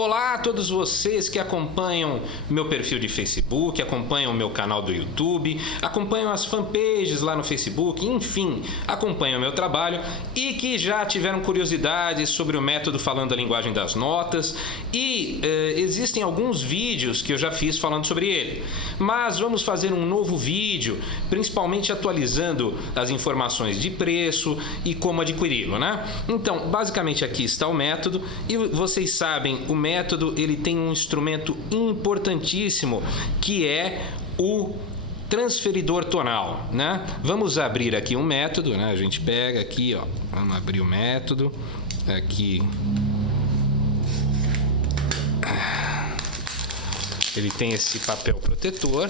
Olá a todos vocês que acompanham meu perfil de Facebook, acompanham o meu canal do YouTube, acompanham as fanpages lá no Facebook, enfim, acompanham o meu trabalho e que já tiveram curiosidades sobre o método falando a linguagem das notas e existem alguns vídeos que eu já fiz falando sobre ele. Mas vamos fazer um novo vídeo, principalmente atualizando as informações de preço e como adquiri-lo, né? Então, basicamente aqui está o método e vocês sabem, o método ele tem um instrumento importantíssimo que é o transferidor tonal, né? Vamos abrir aqui um método, né? A gente pega aqui, ó, vamos abrir o método aqui. Ele tem esse papel protetor.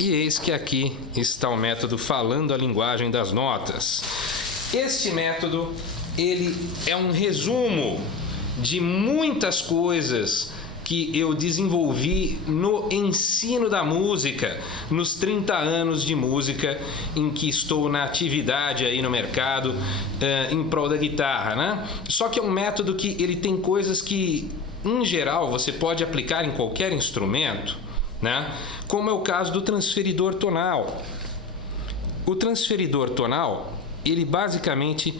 E eis que aqui está o método falando a linguagem das notas. Este método, ele é um resumo de muitas coisas que eu desenvolvi no ensino da música, nos 30 anos de música em que estou na atividade aí no mercado em prol da guitarra, né? Só que é um método que ele tem coisas que, em geral, você pode aplicar em qualquer instrumento, né? Como é o caso do transferidor tonal. O transferidor tonal, ele basicamente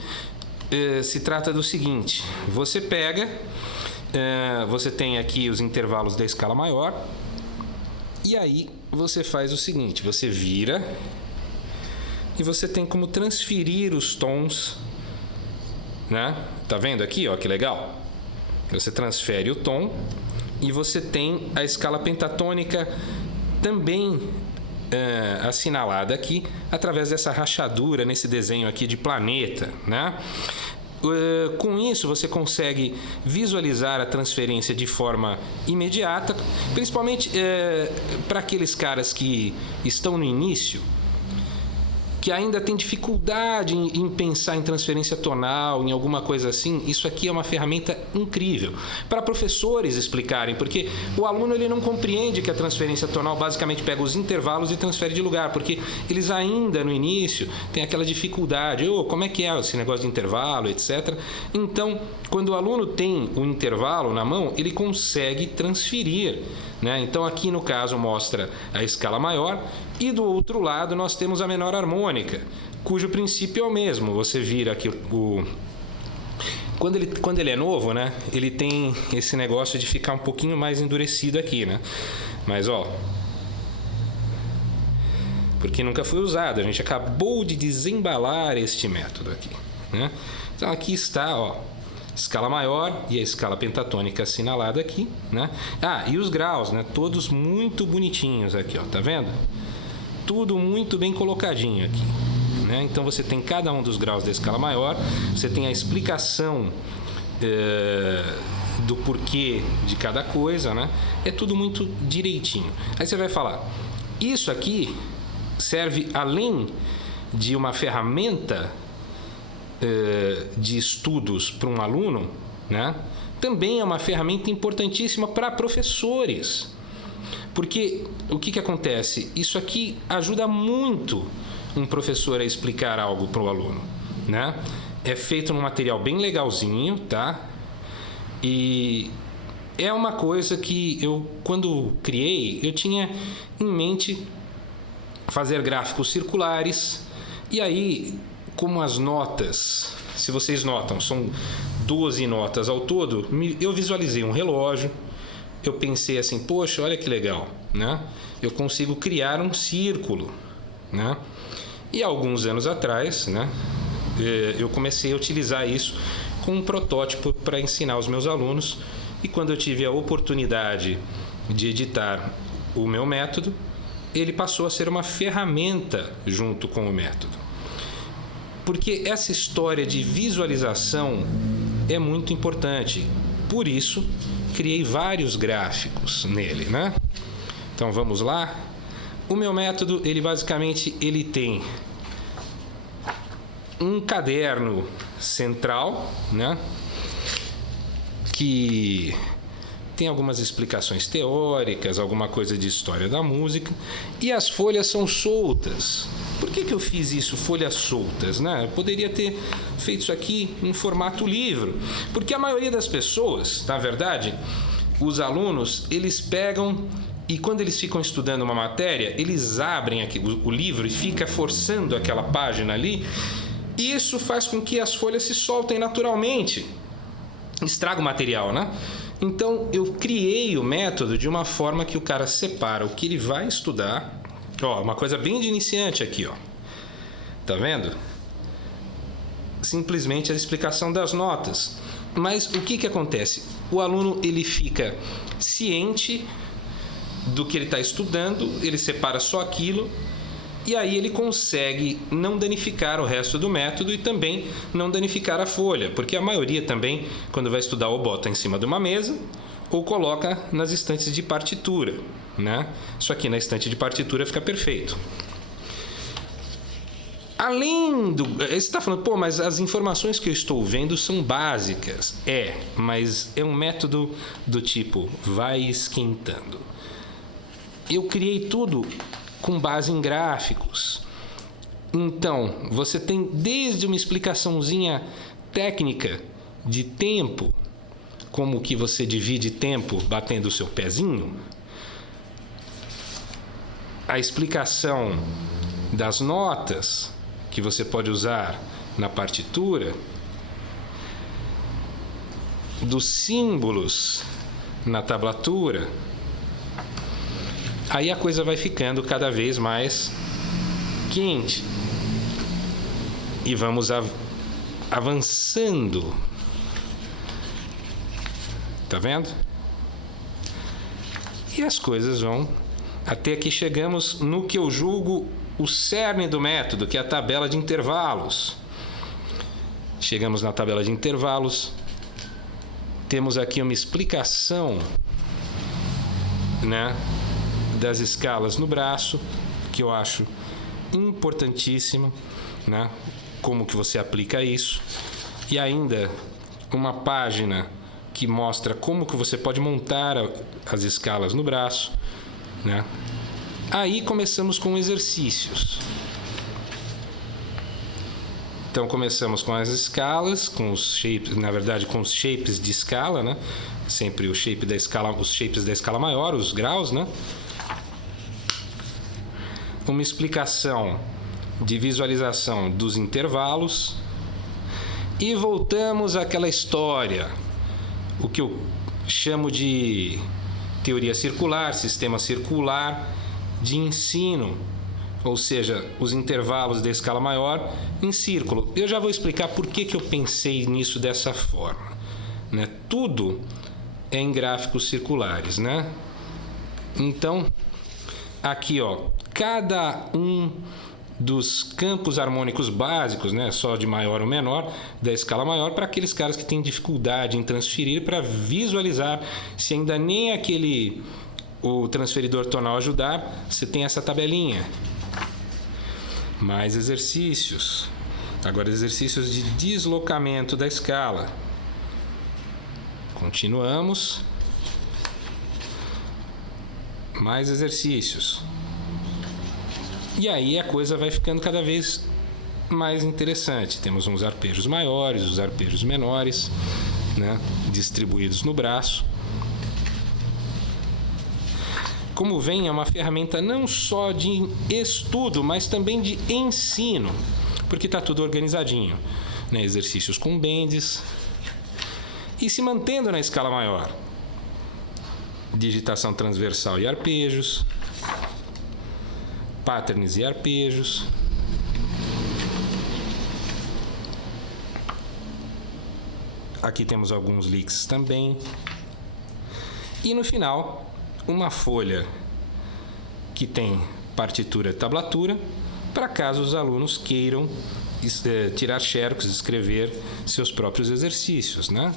se trata do seguinte: você pega, você tem aqui os intervalos da escala maior, e aí você faz o seguinte: você vira e você tem como transferir os tons, né? Tá vendo aqui, ó, que legal? Você transfere o tom e você tem a escala pentatônica também assinalada aqui através dessa rachadura nesse desenho aqui de planeta, né? Com isso você consegue visualizar a transferência de forma imediata, principalmente para aqueles caras que estão no início, que ainda tem dificuldade em pensar em transferência tonal, em alguma coisa assim. Isso aqui é uma ferramenta incrível para professores explicarem, porque o aluno ele não compreende que a transferência tonal basicamente pega os intervalos e transfere de lugar, porque eles ainda no início têm aquela dificuldade, como é que é esse negócio de intervalo, etc. Então, quando o aluno tem o intervalo na mão, ele consegue transferir, né? Então aqui no caso mostra a escala maior e do outro lado nós temos a menor harmônica, cujo princípio é o mesmo. Você vira aqui quando ele é novo, né? Ele tem esse negócio de ficar um pouquinho mais endurecido aqui, né? Mas ó, porque nunca foi usado, a gente acabou de desembalar este método aqui, né? Então aqui está, ó, escala maior e a escala pentatônica assinalada aqui, né? E os graus, né? Todos muito bonitinhos aqui, ó, tá vendo? Tudo muito bem colocadinho aqui, né? Então você tem cada um dos graus da escala maior, você tem a explicação do porquê de cada coisa, né? É tudo muito direitinho. Aí você vai falar, isso aqui serve além de uma ferramenta de estudos para um aluno, né? Também é uma ferramenta importantíssima para professores. Porque o que acontece? Isso aqui ajuda muito um professor a explicar algo para o aluno, né? É feito num material bem legalzinho, tá? E é uma coisa que eu, quando criei, eu tinha em mente fazer gráficos circulares. E aí, como as notas, se vocês notam, são 12 notas ao todo, eu visualizei um relógio. Eu pensei assim, poxa, olha que legal, né? Eu consigo criar um círculo, né? E alguns anos atrás, né, eu comecei a utilizar isso como um protótipo para ensinar os meus alunos. E quando eu tive a oportunidade de editar o meu método, ele passou a ser uma ferramenta junto com o método. Porque essa história de visualização é muito importante. Por isso, criei vários gráficos nele, né? Então vamos lá. O meu método, ele basicamente tem um caderno central, né? Que tem algumas explicações teóricas, alguma coisa de história da música, e as folhas são soltas. Por que eu fiz isso, folhas soltas, né? Eu poderia ter feito isso aqui em formato livro, porque a maioria das pessoas, na verdade, os alunos, eles pegam e quando eles ficam estudando uma matéria, eles abrem aqui o livro e fica forçando aquela página ali, e isso faz com que as folhas se soltem naturalmente, estraga o material, né? Então eu criei o método de uma forma que o cara separa o que ele vai estudar. Ó, uma coisa bem de iniciante aqui, ó. Tá vendo? Simplesmente a explicação das notas. Mas o que acontece? O aluno, ele fica ciente do que ele está estudando, ele separa só aquilo, e aí ele consegue não danificar o resto do método e também não danificar a folha, porque a maioria também, quando vai estudar, ou bota em cima de uma mesa ou coloca nas estantes de partitura, né? Isso aqui na estante de partitura fica perfeito. Além do... Você está falando, pô, mas as informações que eu estou vendo são básicas. Mas é um método do tipo, vai esquentando. Eu criei tudo com base em gráficos. Então, você tem desde uma explicaçãozinha técnica de tempo, como que você divide tempo batendo o seu pezinho, a explicação das notas que você pode usar na partitura, dos símbolos na tablatura. Aí a coisa vai ficando cada vez mais quente. E vamos avançando. Tá vendo? E as coisas vão até que chegamos no que eu julgo o cerne do método, que é a tabela de intervalos. Chegamos na tabela de intervalos. Temos aqui uma explicação, né, das escalas no braço, que eu acho importantíssimo, né? Como que você aplica isso. E ainda uma página que mostra como que você pode montar as escalas no braço, né? Aí começamos com exercícios. Então começamos com as escalas, com os shapes, na verdade com os shapes de escala, né? Sempre o shape da escala, os shapes da escala maior, os graus, né? Uma explicação de visualização dos intervalos e voltamos àquela história, o que eu chamo de teoria circular, sistema circular de ensino, ou seja, os intervalos da escala maior em círculo. Eu já vou explicar por que eu pensei nisso dessa forma, né? Tudo é em gráficos circulares, né? Então, aqui, ó, cada um dos campos harmônicos básicos, né, só de maior ou menor, da escala maior, para aqueles caras que têm dificuldade em transferir, para visualizar, se ainda nem o transferidor tonal ajudar, você tem essa tabelinha. Mais exercícios. Agora exercícios de deslocamento da escala. Continuamos. Mais exercícios. E aí a coisa vai ficando cada vez mais interessante. Temos uns arpejos maiores, os arpejos menores, né, distribuídos no braço. Como vem, é uma ferramenta não só de estudo, mas também de ensino, porque está tudo organizadinho, né? Exercícios com bends e se mantendo na escala maior. Digitação transversal e arpejos, patterns e arpejos. Aqui temos alguns licks também. E no final, uma folha que tem partitura e tablatura, para caso os alunos queiram tirar xerox, escrever seus próprios exercícios, né?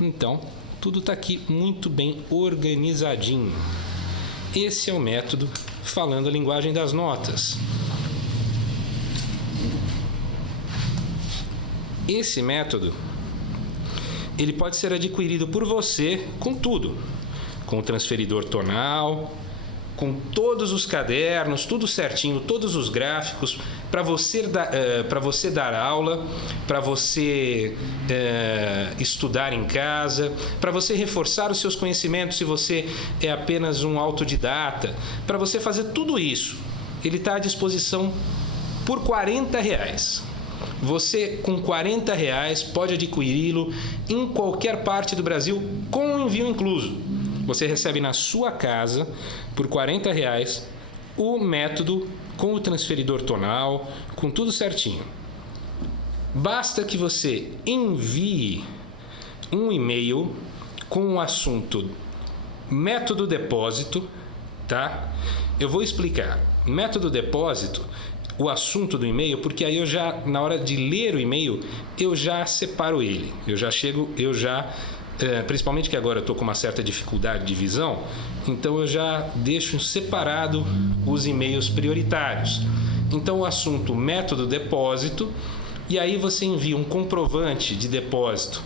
Então, tudo está aqui muito bem organizadinho. Esse é o método falando a linguagem das notas. Esse método, ele pode ser adquirido por você com tudo. com o transferidor tonal, com todos os cadernos, tudo certinho, todos os gráficos, para você dar aula, para você estudar em casa, para você reforçar os seus conhecimentos se você é apenas um autodidata, para você fazer tudo isso. Ele está à disposição por R$40. Você, com R$40, pode adquiri-lo em qualquer parte do Brasil, com o envio incluso. Você recebe na sua casa, por R$40, o método com o transferidor tonal, com tudo certinho. Basta que você envie um e-mail com o assunto método depósito, tá? Eu vou explicar. Método depósito, o assunto do e-mail, porque aí eu já, na hora de ler o e-mail, eu já separo ele. Principalmente que agora eu estou com uma certa dificuldade de visão, então eu já deixo separado os e-mails prioritários. Então o assunto método depósito, e aí você envia um comprovante de depósito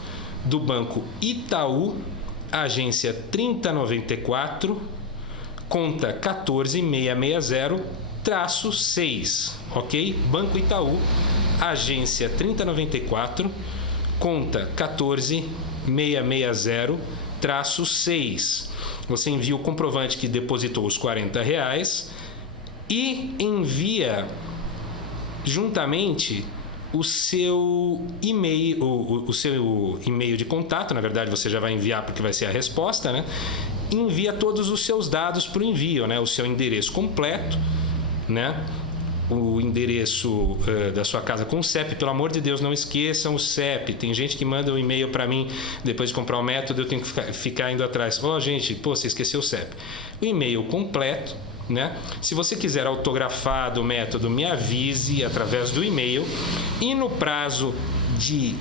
do Banco Itaú, agência 3094, conta 14660-6, ok? Banco Itaú, agência 3094, conta 14660-6. Você envia o comprovante que depositou os R$40 e envia juntamente o seu e-mail, o seu e-mail de contato. Na verdade, você já vai enviar porque vai ser a resposta, né? Envia todos os seus dados para o envio, né? O seu endereço completo, né? O endereço da sua casa com o CEP. Pelo amor de Deus, não esqueçam o CEP. Tem gente que manda um e-mail para mim depois de comprar o método, eu tenho que ficar indo atrás. Gente, você esqueceu o CEP. O e-mail completo, né? Se você quiser autografado o método, me avise através do e-mail. E no prazo de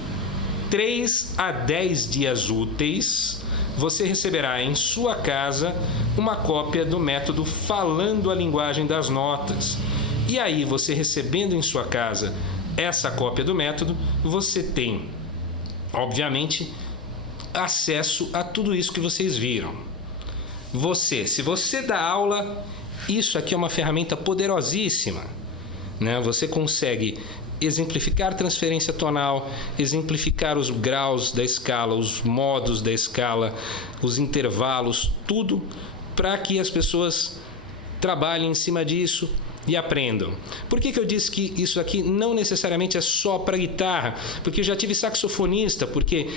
3 a 10 dias úteis, você receberá em sua casa uma cópia do método Falando a Linguagem das Notas. E aí, você recebendo em sua casa essa cópia do método, você tem, obviamente, acesso a tudo isso que vocês viram. Se você dá aula, isso aqui é uma ferramenta poderosíssima, né? Você consegue exemplificar transferência tonal, exemplificar os graus da escala, os modos da escala, os intervalos, tudo para que as pessoas trabalhem em cima disso e aprendam. Por que eu disse que isso aqui não necessariamente é só para guitarra? Porque eu já tive saxofonista, porque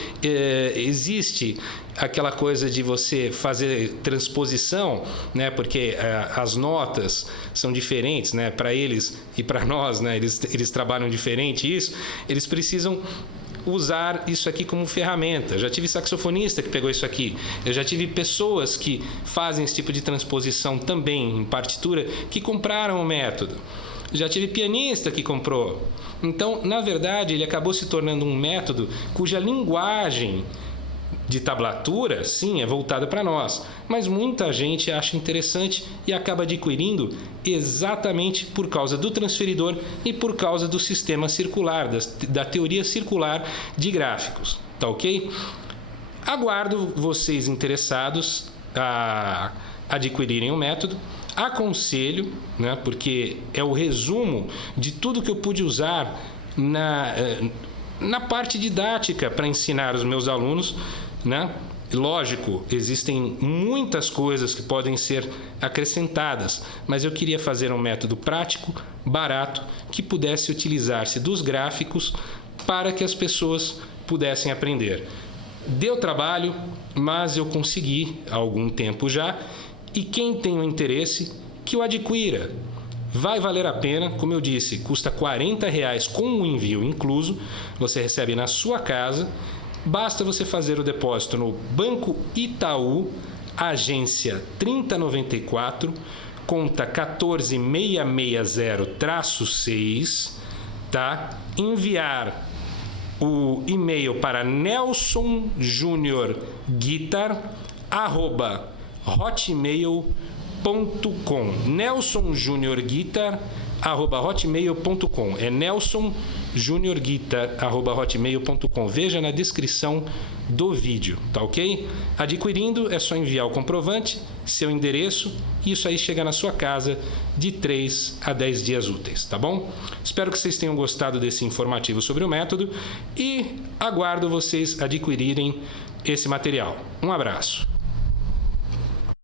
existe aquela coisa de você fazer transposição, né? Porque as notas são diferentes, né? Para eles e para nós, né? Eles trabalham diferente isso. Eles precisam usar isso aqui como ferramenta. Já tive saxofonista que pegou isso aqui. Eu já tive pessoas que fazem esse tipo de transposição também em partitura que compraram o método. Já tive pianista que comprou. Então, na verdade, ele acabou se tornando um método cuja linguagem de tablatura, sim, é voltada para nós, mas muita gente acha interessante e acaba adquirindo exatamente por causa do transferidor e por causa do sistema circular, da teoria circular de gráficos, tá ok? Aguardo vocês interessados a adquirirem o método. Aconselho, né, porque é o resumo de tudo que eu pude usar na parte didática para ensinar os meus alunos, né? Lógico, existem muitas coisas que podem ser acrescentadas, mas eu queria fazer um método prático, barato, que pudesse utilizar-se dos gráficos para que as pessoas pudessem aprender. Deu trabalho, mas eu consegui há algum tempo já, e quem tem o interesse, que o adquira. Vai valer a pena, como eu disse, custa R$40 com o envio incluso, você recebe na sua casa. Basta você fazer o depósito no Banco Itaú, agência 3094, conta 14660-6, tá? Enviar o e-mail para nelsonjuniorguitar@hotmail.com. nelsonjuniorguitar nelsonjuniorguitar@hotmail.com. É nelsonjuniorguitar@hotmail.com. Veja na descrição do vídeo, tá ok? Adquirindo, é só enviar o comprovante, seu endereço, e isso aí chega na sua casa de 3 a 10 dias úteis, tá bom? Espero que vocês tenham gostado desse informativo sobre o método e aguardo vocês adquirirem esse material. Um abraço.